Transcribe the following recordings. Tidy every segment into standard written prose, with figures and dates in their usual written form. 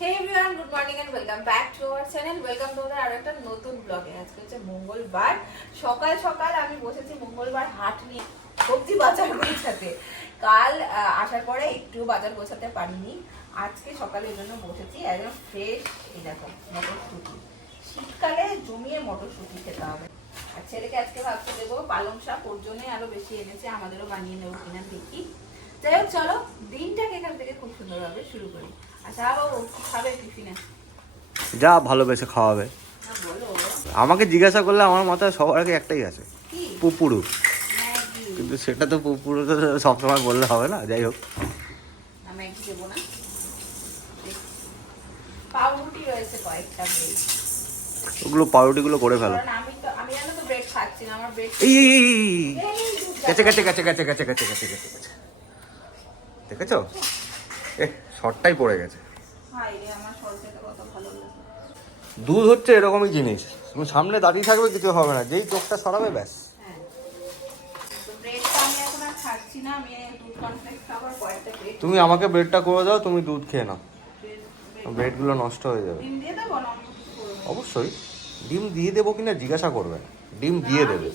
Hey everyone, good morning and welcome back to our channel. Welcome to our একটা নতুন ব্লগে। আজকে হচ্ছে মঙ্গলবার, সকাল সকাল আমি বসেছি মঙ্গলবার হাট নিয়ে সবজি বাজার গোছাতে। কাল আসার পরে একটু বাজার গোছাতে পারিনি, আজকে সকালে এই জন্য বসেছি। একদম ফ্রেশ, এই দেখো মটরশুঁটি, শীতকালে জমিয়ে মটরশুঁটি খেতে হবে। আর ছেলেকে আজকে ভাবতে দেবো পালং শাক, ওর জন্যই আরো বেশি এনেছে, আমাদেরও বানিয়ে নেবো কিনা দেখি। যাই হোক, চলো দিনটাকে এখান থেকে খুব সুন্দরভাবে শুরু করি। আচ্ছা বাবু, খাবে টিফিনে? যা ভালোবেসে খাওয়াবে। আমাকে জিজ্ঞাসা করলে আমার মাথায় সবার আগে একটাই আছে, পুপুরু। কিন্তু সেটা তো পুপুরু তো সবসময় বললে হবে না। যাই হোক, ম্যাগি দেবো না, পাউরুটি রয়েছে কয়েকটা, ওগুলো পাউরুটিগুলো করে ফেলো। আমি জানো তো ব্রেড খাচ্ছি না, আমার ব্রেড গেছে গেছে গেছে গেছে গেছে গেছে গেছে গেছে গেছে দেখেছো, শর্টটাই পড়ে গেছে। দুধ হচ্ছে এরকমই জিনিস, তুমি সামনে দাঁড়িয়ে থাকবে কিছু হবে না, যেই চোখটা সরাবে ব্যাস। তুমি আমাকে ব্রেডটা করে দাও, তুমি দুধ খেয়ে নাও, ব্রেডগুলো নষ্ট হয়ে যাবে। অবশ্যই ডিম দিয়ে দেবো কিনা জিজ্ঞাসা করবে, ডিম দিয়ে দেবে।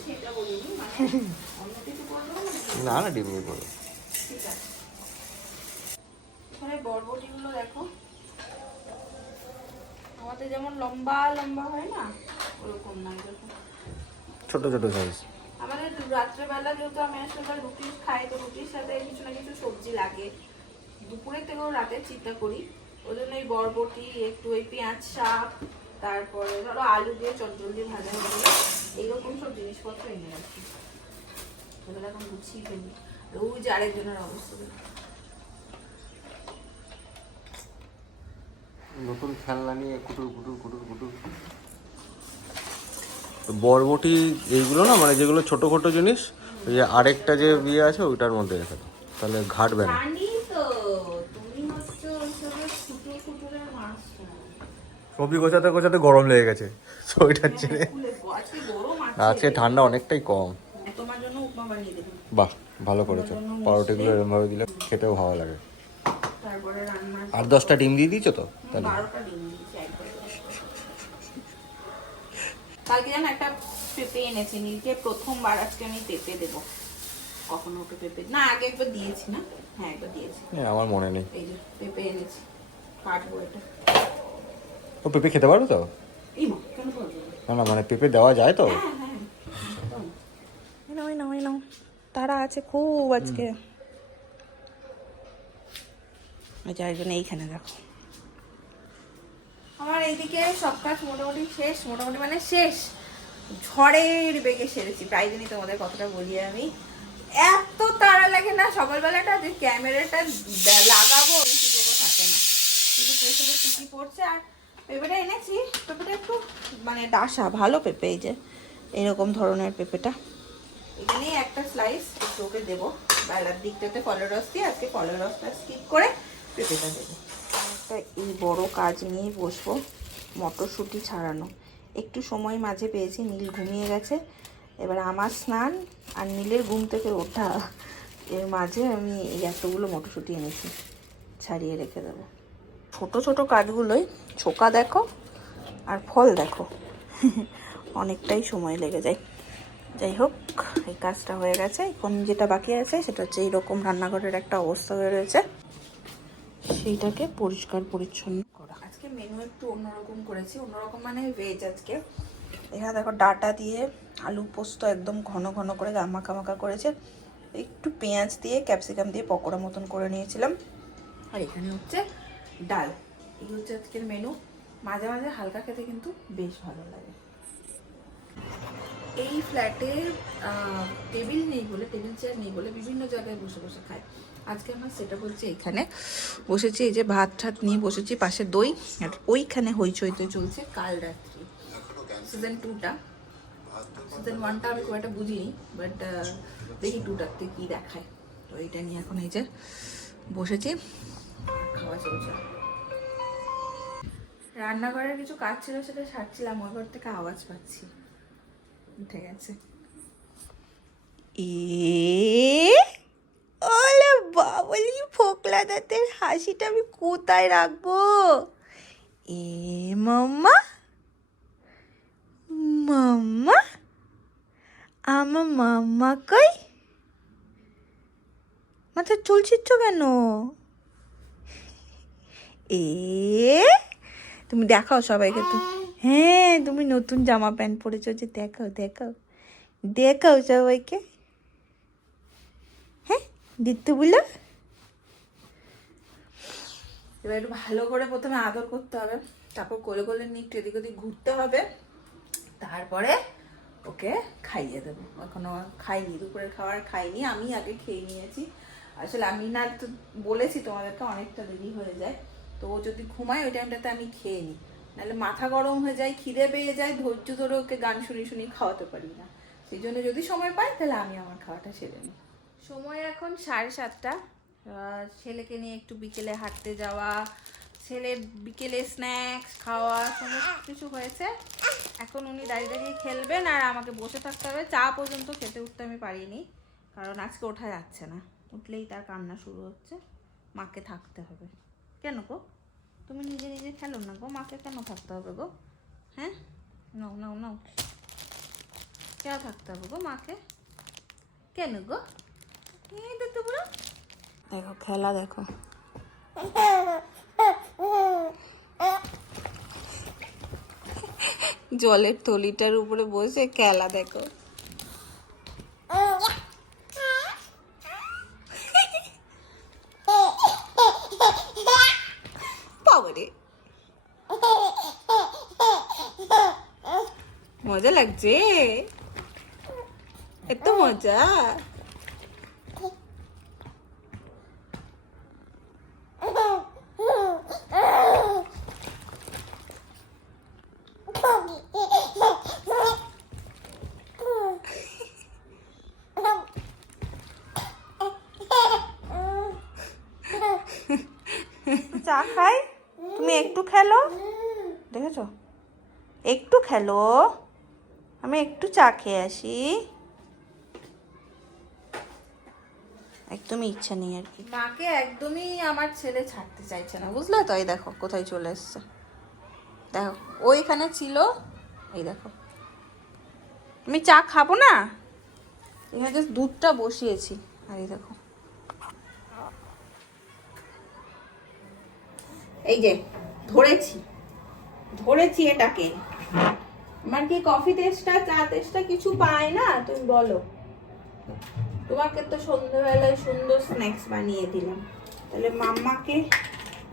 না না, ডিম দিয়ে করবে। বরবটিগুলো দেখো, আমাদের যেমন লম্বা লম্বা হয় না, ওরকম না, দেখো ছোট ছোট সাইজ। আমাদের রাত্রেবেলা যেহেতু আমি আসলে রুটি খাই, তো রুটির সাথে কিছু না কিছু সবজি লাগে, দুপুরের থেকেও রাতে চিন্তা করি। ওই জন্য এই বরবটি, একটু ওই পেঁয়াজ শাক, তারপরে ধরো আলু দিয়ে চটজলদি ভাজা হয়ে এইরকম সব জিনিসপত্র এনে রাখি। ওগুলো এখন গুছিয়ে ফেলি। ওই যে আরেকজনের অবস্থা, নতুন খেলনা নিয়ে কুটুর কুটুর কুটুর কুটুর। বরবটি এইগুলো না, মানে যেগুলো ছোটো ছোটো জিনিস, ওই যে আরেকটা যে বিয়ে আছে ওইটার মধ্যে রেখে দাও, তাহলে ঘাটবে না। সবজি গোছাতে গোছাতে গরম লেগে গেছে সোয়েটার ছেড়ে। আজকে ঠান্ডা অনেকটাই কম। বাহ, ভালো করেছো। পাউরুটিগুলো এরকমভাবে দিলে খেতেও ভালো লাগে। আর 10টা ডিম দিয়ে দিয়েছো তো? তাহলে কালকে যেন একটা পেঁপে এনেছি, নিজে প্রথমবার আজকে আমি পেঁপে দেবো। কখনো ওকে পেঁপে না, আগে একবার দিয়েছি না? হ্যাঁ, একবার দিয়েছি, আমার মনে নেই। এই যে পেঁপে এনেছি, কাটবো এটা। ও পেঁপে খেতে পারো তো? না না, মানে পেঁপে দেওয়া যায় তো? তারা আছে খুব আজকে। যার জন্য এইখানে দেখো, আমার এইদিকে সব কাজ মোটামুটি শেষ, মোটামুটি মানে শেষ, ঝড়ের বেগে সেরেছি। প্রায় দিনই তোমাদের কথাটা বলি আমি, এত তাড়া লাগে না সকালবেলাটা যে ক্যামেরাটা লাগাবো সুযোগও থাকে না, শুধু প্রেসারে ছুটি পড়ছে। আর পেঁপেটা এনেছি, পেঁপেটা একটু মানে ডাসা, ভালো পেঁপে, এই যে এরকম ধরনের পেঁপেটা, এখানেই একটা স্লাইস একটু ওকে দেবো। বেলার দিকটাতে ফলের রস দিয়ে, আজকে ফলের রসটা স্কিপ করে পেঁপেটা দেবো। একটা এই বড় কাজ নিয়েই বসবো, মটরশুঁটি ছাড়ানো। একটু সময় মাঝে পেয়েছি, নীল ঘুমিয়ে গেছে, এবার আমার স্নান আর নীলের ঘুম থেকে ওঠা, এর মাঝে আমি এই এতগুলো মটরশুঁটি এনেছি, ছাড়িয়ে রেখে দেবো। ছোট ছোট কাজগুলোই ছোকা দেখো আর ফল দেখো, অনেকটাই সময় লেগে যায়। যাই হোক, এই কাজটা হয়ে গেছে। এখন যেটা বাকি আছে সেটা হচ্ছে এইরকম রান্নাঘরের একটা অবস্থা হয়ে রয়েছে, সেইটাকে পরিষ্কার পরিচ্ছন্ন করা। আজকে মেনু একটু অন্যরকম করেছি, অন্যরকম মানে ভেজ আজকে। এখানে দেখো ডাটা দিয়ে আলু পোস্ত একদম ঘন ঘন করে মাখা মাখা করেছে, একটু পেঁয়াজ দিয়ে ক্যাপসিকাম দিয়ে পকোড়া মতন করে নিয়েছিলাম। আর এখানে হচ্ছে ডাল। এই হচ্ছে আজকের মেনু। মাঝে মাঝে হালকা খেতে কিন্তু বেশ ভালো লাগে। এই ফ্ল্যাটে টেবিল নেই বলে, টেবিল চেয়ার নেই বলে বিভিন্ন জায়গায় বসে বসে খায়। আজকে আমার সেটা বলছে, এখানে বসেছি, এই যে ভাত ঠাত নিয়ে বসেছি, পাশে দই, আর ওইখানে হইচইতে চলছে কাল রাত্রি সিজন 2টা। সিজন 1টা আমি খুব একটা বুঝিনি, বাট দেখি 2টাতে কি দেখায়। তো এইটা নিয়ে এখন এই যে বসেছি, খাওয়া চলছে। রান্নাঘরের কিছু কাজ ছিল, সেটা সারছিলাম, ওই ঘর থেকে আওয়াজ পাচ্ছি, উঠে গেছে। ওলে বাবলি, ফোকলা দাঁতের হাসিটা আমি কোথায় রাখবো? এ মাম্মা, মাম্মা, আমার মাম্মা কই? মাথা চুলছিচ্ছ কেন? এ তুমি দেখাও সবাইকে তো। হ্যাঁ, তুমি নতুন জামা প্যান্ট পরেছো যে, দেখাও দেখাও দেখাও সবাইকে। হ্যাঁ, দিতে বলো। এবার একটু ভালো করে প্রথমে আদর করতে হবে, তারপর কোলে কোলে নিয়ে একটু এদিক ওদিক ঘুরতে হবে, তারপরে ওকে খাইয়ে দেবো। এখনো খাইনি, দুপুরের খাবার খাইনি, আমি আগে খেয়ে নিয়েছি। আসলে আমি না তো বলেছি তোমাদেরকে অনেকটা দেরি হয়ে যায়, তো ও যদি ঘুমায় ওই টাইমটাতে আমি খেয়ে নিই, নাহলে মাথা গরম হয়ে যায়, খিদে পেয়ে যায়, ধৈর্য ধরে ওকে গান শুনি শুনি খাওয়াতে পারি না। সেই জন্য যদি সময় পাই তাহলে আমি আমার খাওয়াটা সেরে নিই। সময় এখন 7:30। ছেলেকে নিয়ে একটু বিকেলে হাঁটতে যাওয়া, ছেলের বিকেলে স্ন্যাক্স খাওয়া, সমস্ত কিছু হয়েছে। এখন উনি দাঁড়িয়ে দাঁড়িয়ে খেলবেন আর আমাকে বসে থাকতে হবে। চা পর্যন্ত খেতে উঠতে আমি পারিনি, কারণ আজকে ওঠা যাচ্ছে না, উঠলেই তার কান্না শুরু হচ্ছে। মাকে থাকতে হবে। কেন গো, তুমি নিজে নিজে খেলো না গো, মাকে কেন থাকতে হবে গো? হ্যাঁ, নাও নাও নাও, কেন থাকতে হবে গো মাকে? কেন গো? এই দেখতে পুরো দেখো খেলা, দেখো জলের থলিটার উপরে বসে খেলা, দেখো বাবারে, মজা লাগছে, এত মজা। চা খাই, তুমি একটু খেলো, দেখেছো, একটু খেলো, আমি একটু চা খেয়ে আসি। একদমই ইচ্ছা নেই আর কি, মাকে একদমই আমার ছেলে ছাড়তে চাইছে না, বুঝলে তো। এই দেখো কোথায় চলে এসছে, দেখো ওইখানে ছিল, এই দেখো। আমি চা খাবো না, এখানে জাস্ট দুধটা বসিয়েছি, আর এই দেখো, এই যে ধরেছি ধরেছি এটাকে। আমার কি কফি টেস্টটা, চা টেস্টটা কিছু পায় না? তুমি বলো। তোমাকে তো সন্ধ্যাবেলায় সুন্দর স্ন্যাক্স বানিয়ে দিলাম, তাহলে মাম্মাকে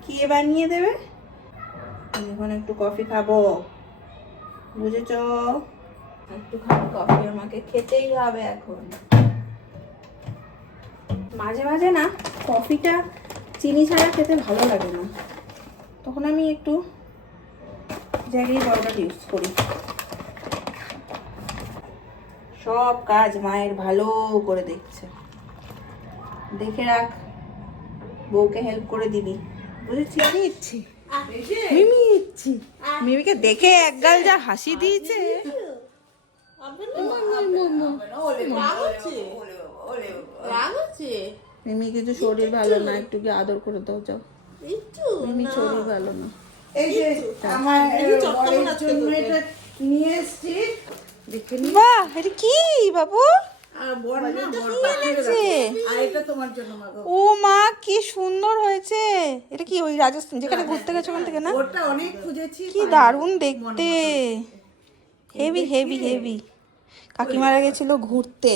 কি বানিয়ে দেবে? এখন একটু কফি খাবো, বুঝেছ? একটু খাবো কফি, আমাকে খেতেই হবে এখন। মাঝে মাঝে না কফিটা চিনি ছাড়া খেতে ভালো লাগে না, তখন আমি একটু জ্যাগরি পাউডার ইউজ করি। সব কাজ মায়ের ভালো করে দেখছে, দেখে রাখ, বউকে হেল্প করে দিবি, বুঝেছি? আমি ইচ্ছি মিমি ইচ্ছি, মিমিকে দেখে একগাল যা হাসি দিয়েছে। মিমি কিছু শরীর ভালো না, একটু কি আদর করে দাও, যাও। মিমি শরীর ভালো না, এই যে আমার জন্য এটা নিয়ে এসেছি। বাহ, এটা কি বাবু? ও মা, কি সুন্দর হয়েছে। এটা কি ওই রাজস্থান যেখানে ঘুরতে গেছো ওখান থেকে না? কি দারুণ দেখতে, হেভি হেভি হেভি। কাকিমারা গেছিল ঘুরতে,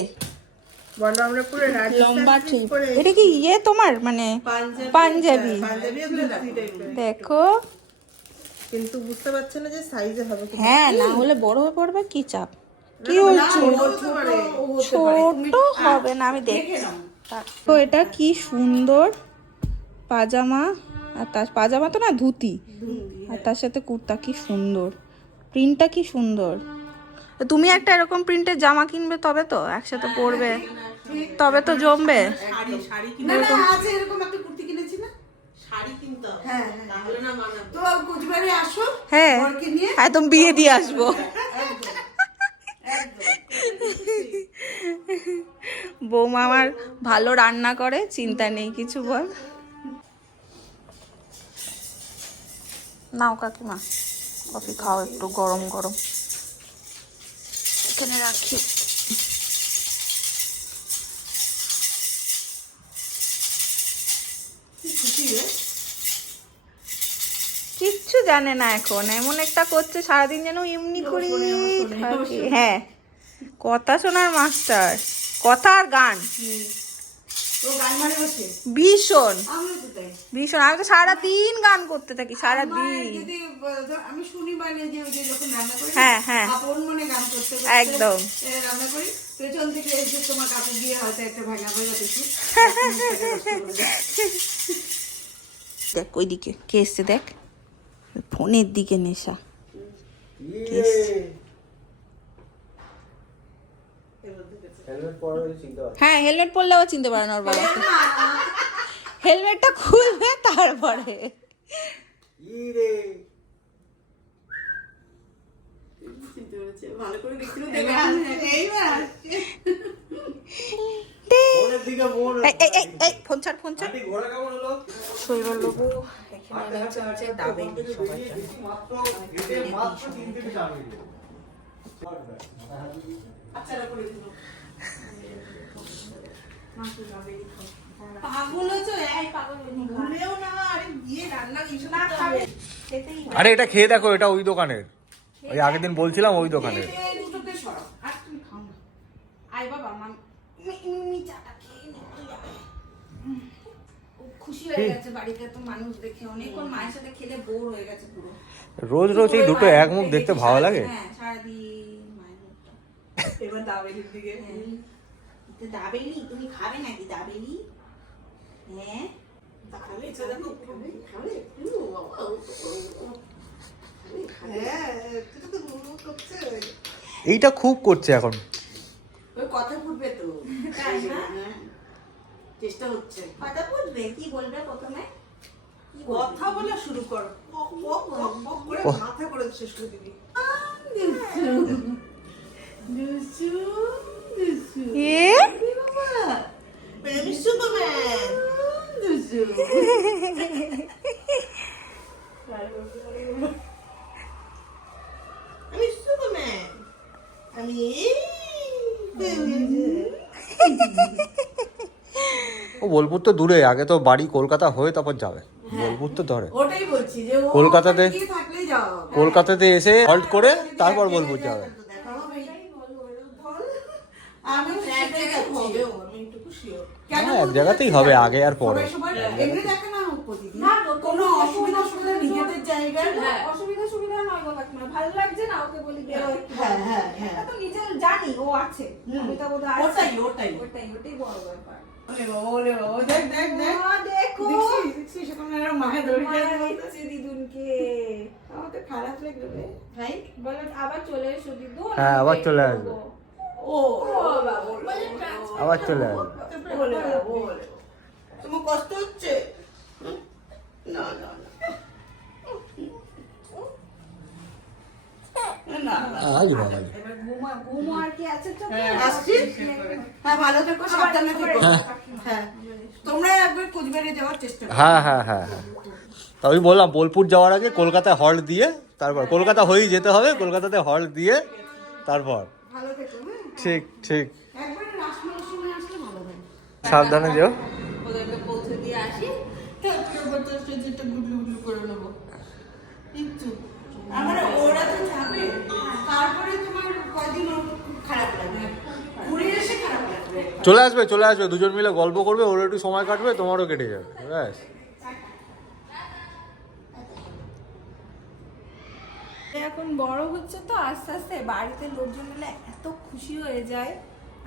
লম্বা ট্রিপ। এটা কি ইয়ে তোমার মানে পাঞ্জাবি? দেখো, কিন্তু বুঝতে পারছে না যে সাইজে হবে। হ্যাঁ, না হলে বড় হয়ে পড়বে, কি চাপ। কি হচ্ছে, ছোট হবে না, আমি দেখছি। তো এটা কি সুন্দর পাজামা, আর তার পাজামা তো না, ধুতি, আর তার সাথে কুর্তা, কি সুন্দর প্রিন্টটা, কি সুন্দর। তুমি একটা এরকম প্রিন্টের জামা কিনবে, তবে তো একসাথে পরবে, তবে তো জমবে। এরকম একটা কুর্তি কিনেছি না, শাড়ি কিনতে হবে। হ্যাঁ, তাহলে না মানাবে। তো কুচবিহারে আসো, হ্যাঁ একদম বিয়ে দিয়ে আসবো। বৌমা আমার ভালো রান্না করে, চিন্তা নেই কিছু। বল, নাও কাকিমা, কফি খাও একটু গরম গরম। এখানে রাখি। কিচ্ছু জানে না এখন, এমন একটা করছে সারাদিন যেন এমনি করে থাকে। হ্যাঁ, কথা শোনার মাস্টার, কথা আর গান ভীষণ ভীষণ। আমি তো সারাদিন গান করতে থাকি, সারাদিন। আমি শুনি মানে যে যখন রান্না করি, হ্যাঁ হ্যাঁ আপন মনে গান করতে একদম রান্না করি, পেছন থেকে এসে তোমার কাপড় দিয়ে হয়তো একটা ভাঙা ভাঙা দেখি। দেখ ওইদিকে কে এসছে, দেখ ফোনের দিকে নেশা। কে এসছে? হ্যাঁ, হেলমেট পরলে আবার চিনতে পারে না ওর বাবাকে। হেলমেটটা খুলবে তারপরে। ভালো করে দেখতে ফোন ছাড়, ফোন ছাড়। শৈবাল বাবু এখানে চলছে দাবেলি সবার জন্য। পাগল হচ্ছে, এই পাগল ভুলেও না, আরে দিয়ে রান্না কিছু না খাবে। আরে এটা খেয়ে দেখো, এটা ওই দোকানের, ওই আগের দিন বলছিলাম ওই দোকানের। দুটোতে সরাও, আর তুমি খাও না। আয় বাবা, চাটা খেয়ে নে। খুশি হয়ে গেছে বাড়িতে তো মানুষ দেখে, অনেকক্ষণ মায়ের সাথে খেলে বোর হয়ে গেছে পুরো। রোজ রোজ এই দুটো এক মুখ দেখতে ভালো লাগে। হ্যাঁ, সারাদিন মায়ের মুখটা। এবার দাবেলির দিকে। দাবেলি তুমি খাবে নাকি? দাবেলি হ্যাঁ খাবে, দেখো খাবে, খাবে। হ্যাঁ, তুই তো গুলো করছে। এইটা খুব করছে এখন। ওই কথা ফুটবে তো, তাই না? চেষ্টা হচ্ছে। কথা বলবে, কি বলবে প্রথমে? কথা বলা শুরু কর, পক পক পক পক করে মাথা করে শেষ করে দিবি। দুসু দুসু এ বাবা, আমি সুপারম্যান। দুসু আমি সুপারম্যান, আমি ও বোলপুর তো দূরে, আগে তো বাড়ি কলকাতা হয়ে তারপর যাবে। বোলপুর তো ধরে ওটাই বলছি যে কলকাতাতে, থাকলেই যাও, কলকাতাতে এসে হল্ট করে তারপর বোলপুর যাবে। আমি সেটাই হবে, আমি একটু খুশি হব। হ্যাঁ, এক জায়গাতেই হবে, আগে আর পরে। এমনি দেখে না প্রতিদিন, কোনো অসুবিধা নিজেদের জায়গায়। অসুবিধা সুবিধা নয় গো কাকিমা, ভালো লাগছে না ওকে বলি বেরো একটু। হ্যাঁ হ্যাঁ হ্যাঁ, এটা তো নিজে জানি ও আছে, আমি তো বোধহয় ওটাই ওটাই ওটাই বড় ব্যাপার। ওলে ও দেখ দেখ দেখ, দেখো দেখছি সেখানে আর মায়ের দড়ি দেখছি দিদুনকে। আমার তো খারাপ লাগলো রে ভাই। বলো আবার চলে এসো দিদু। হ্যাঁ, আবার চলে আসবে। ও আবার চলে আসবে। বলে বলে তোমার কষ্ট হচ্ছে? না না না না, আজ বাবা, এবার ঘুমো আর কি আছে তো। আসছি। হ্যাঁ, ভালো থেকো, সাবধানে থেকো। হ্যাঁ, তোমরা একবার কুচবিহারে যাওয়ার চেষ্টা করো। হ্যাঁ হ্যাঁ হ্যাঁ হ্যাঁ, তা আমি বললাম বোলপুর যাওয়ার আগে কলকাতায় হল্ট দিয়ে তারপর, কলকাতা হয়েই যেতে হবে, কলকাতাতে হল্ট দিয়ে তারপর। ভালো থেকো। ঠিক ঠিক, একবার রাসমণির সময় আসলে ভালো হয়। সাবধানে যেও। ওদেরকে পৌঁছে দিয়ে আসি, তারপরে আবার তোর সাথে একটা গুডলু গুডলু করে নেবো একটু। আমার ওরা তো যাবে, তারপরে তোমার কয়দিন ওর খুব খারাপ লাগবে, ঘুরে এসে খারাপ লাগবে। চলে আসবে চলে আসবে, দুজন মিলে গল্প করবে, ওর একটু সময় কাটবে, তোমারও কেটে যাবে, ব্যাস। এখন বড় হচ্ছে তো আস্তে আস্তে, বাড়িতে লোকজন এলে এত খুশি হয়ে যায়।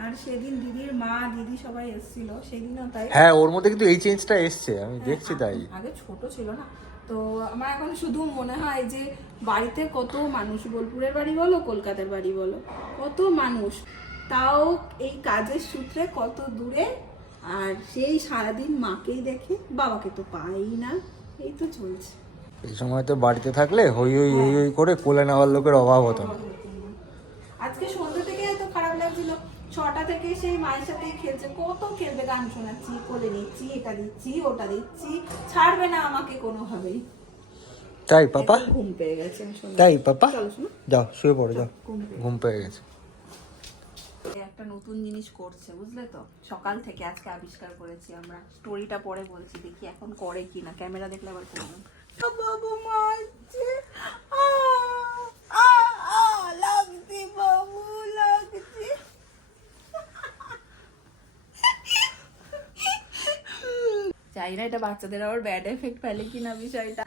আর সেদিন দিদির মা দিদি সবাই এসেছিল, সেদিনও তাই। হ্যাঁ, ওর মধ্যে কিন্তু এই চেঞ্জটা এসছে, আমি দেখছি তাই। আগে ছোট ছিল না তো, আমার এখন শুধু মনে হয় যে বাড়িতে কত মানুষ, বোলপুরের বাড়ি বলো কলকাতার বাড়ি বলো, কত মানুষ, তাও এই কাজের সূত্রে কত দূরে, আর সেই সারাদিন মাকেই দেখে, বাবাকে তো পাই না, এই তো চলছে। এই সময় তো বাড়িতে থাকলে হই হই হই হই করে কোলে নেওয়ার লোকের অভাব হতো না। আজকে সন্ধ্যা থেকে এত খারাপ লাগছিল, 6টা থেকে সেই মায়ের সাথেই খেলছে, কত খেলবে, গান শোনাচ্ছি, কোলে নিচ্ছি, এটা দিচ্ছি ওটা দিচ্ছি, ছাড়বে না আমাকে কোনোভাবেই। তাই পাপা? একটু ঘুম পেয়ে গেছে শোনো। তাই পাপা? চলো শোনো, যাও শুয়ে পড়ো, যাও, ঘুম পেয়ে ঘুম পেয়ে গেছে। একটা নতুন জিনিস করছে বুঝলে তো, সকাল থেকে আজকে আবিষ্কার করেছি আমরা। স্টোরিটা পরে বলছি, দেখি এখন করে কিনা, ক্যামেরা দেখলে আবার করবেন। বাবু মারছে, লাগছে বাবু, লাগছে। চাই না এটা বাচ্চাদের আবার ব্যাড এফেক্ট ফেলে কিনা বিষয়টা।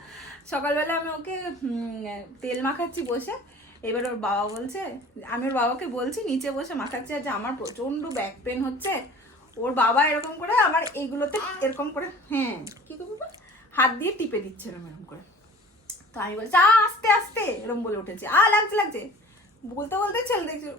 সকালবেলা আমি ওকে তেল মাখাচ্ছি বসে, এবার ওর বাবা বলছে, আমি ওর বাবাকে বলছি নিচে বসে মাখাচ্ছি, আর যে আমার প্রচন্ড ব্যাক পেন হচ্ছে। ওর বাবা এরকম করে আমার এইগুলোতে এরকম করে, হ্যাঁ কি করবো, হাত দিয়ে টিপে দিচ্ছে এরকম করে। তো আমি বলছি আস্তে আস্তে, এরকম বলে উঠেছি, লাগছে লাগছে বলতে বলতে ছেলে দেখছো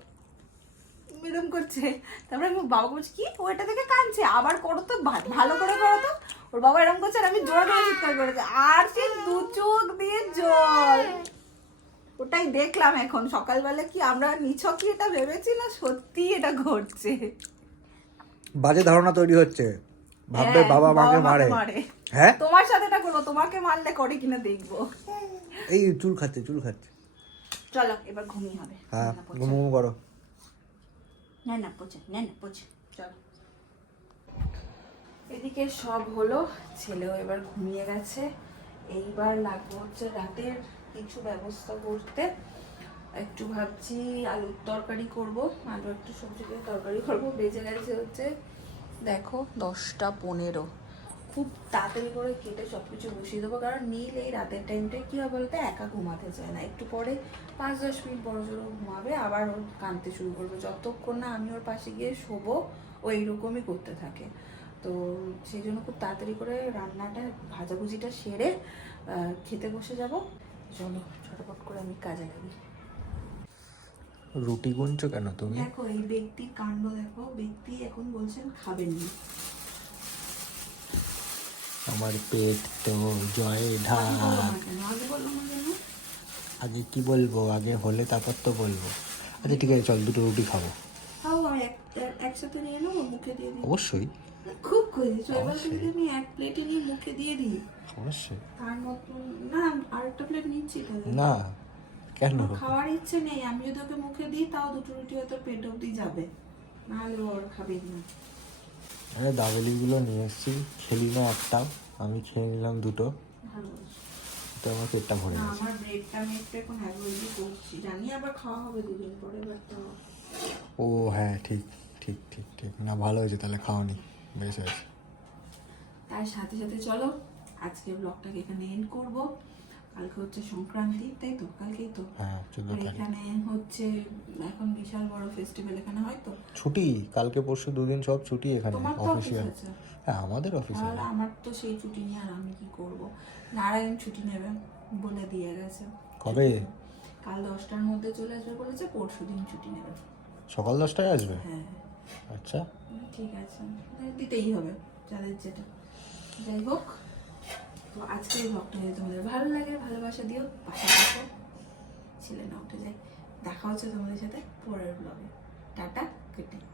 এরকম করছে। তারপরে আমি বাবাকে বলছি কি, ও এটা থেকে কাঁদছে, আবার করো তো, ভালো করে করো তো। ওর বাবা এরকম করছে, আর আমি জোরে জোরে চিৎকার করেছি, আর সে 2 চোখ দিয়ে জল। ওটাই দেখলাম এখন সকালবেলা, কি আমরা নিছক কি এটা ভেবেছি না সত্যি এটা ঘটছে। বাজে ধারণা তৈরি হচ্ছে, ভাববে হ্যাঁ, বাবা মাকে মারে। হ্যাঁ, তোমার সাথে এটা করবো, তোমাকে মারলে করে কিনা দেখবো। এই চুল খাচ্ছে, চুল খাচ্ছে। চলো এবার ঘুমিয়ে হবে। হ্যাঁ, ঘুম করো। না না পোছে, না না পোছে, চলো। এদিকে সব হলো, ছেলেও এবার ঘুমিয়ে গেছে। এইবার লাগবো হচ্ছে রাতের কিছু ব্যবস্থা করতে। একটু ভাবছি আলুর তরকারি করব, আলু একটু সবজি দিয়ে তরকারি করবো। বেজে গেছে হচ্ছে দেখো 10টা 15। খুব তাড়াতাড়ি করে কেটে সব কিছু বসিয়ে দেবো, কারণ নীল এই রাতের টাইমটায় কী হয় বলতে একা ঘুমাতে চায় না। একটু পরে 5-10 মিনিট বড় জোরও ঘুমাবে, আবার ও কাঁদতে শুরু করবে। যতক্ষণ না আমি ওর পাশে গিয়ে শোবো ও এইরকমই করতে থাকে। তো সেই জন্য খুব তাড়াতাড়ি করে রান্নাটা ভাজাভুজিটা সেরে খেতে বসে যাব। চলো ঝটপট করে আমি কাজে লাগি। রুটি গুনছো কেন তুমি? দেখো এই ব্যক্তির কাণ্ড দেখো, ব্যক্তি এখন বলছেন খাবেন না। আমার পেট তো জয় ঢাক। আগে বললো না কেন? আগে কি বলবো, আগে হলে তারপর তো বলবো। আচ্ছা ঠিক আছে, চল 2টো রুটি খাবো। খাও, আর একসাথে নিয়ে নেবো, মুখে দিয়ে দিই। অবশ্যই খুব খুঁজেছো, এবার যদি আমি এক প্লেটে নিয়ে মুখে দিয়ে দিই অবশ্যই। তার মতন না, আরেকটা প্লেট নিচ্ছি তাহলে। না কেন? খাওয়ার ইচ্ছে নেই, আমি যদি ওকে মুখে দিই তাও 2টো রুটি হয়তো পেট অব্দি যাবে, নাহলে ওর খাবে না। আরে দাবেলিগুলো নিয়ে এসেছি, খেলি না একটাও, আমি খেয়ে নিলাম 2টো, ভালো তো আমার পেটটা ভরে না, গেছে। আমার ব্রেডটা আমি একটু এখন অ্যাভয়েডই করছি, জানি আবার খাওয়া হবে 2 দিন পরে, বাট ও হ্যাঁ, ঠিক ঠিক ঠিক ঠিক, না ভালো হয়েছে তাহলে, খাওনি, বেশ হয়েছে। তার সাথে সাথে চলো আজকে ব্লগটাকে এখানে এন্ড করব। কালকে হচ্ছে সংক্রান্তি, তাই তো? কালকেই তো। হ্যাঁ 14 আর তারিখ এখানে হচ্ছে এখন বিশাল বড় ফেস্টিভ্যাল এখানে হয় তো। ছুটি, কালকে পরশু 2 দিন সব ছুটি এখানে তোমার তো অফিস অফিসিয়াল। আছে, হ্যাঁ আমাদের অফিসিয়াল। তাহলে আমার তো সেই ছুটি নিয়ে আর আমি কি করব। নারায়ণ ছুটি নেবে বলে দিয়ে গেছে। কবে? কাল 10টার মধ্যে চলে আসবে বলেছে, পরশু দিন ছুটি নেবে। সকাল 10টায় আসবে? হ্যাঁ আচ্ছা ঠিক আছে, দিতেই হবে যাদের যেটা। যাই হোক, তো আজকে এই ব্লগটা যদি তোমাদের ভালো লাগে ভালোবাসা দিও, পাশে পাশে। ছেলে না উঠে যায়। দেখা হচ্ছে তোমাদের সাথে পরের ব্লগে। Tata, good night.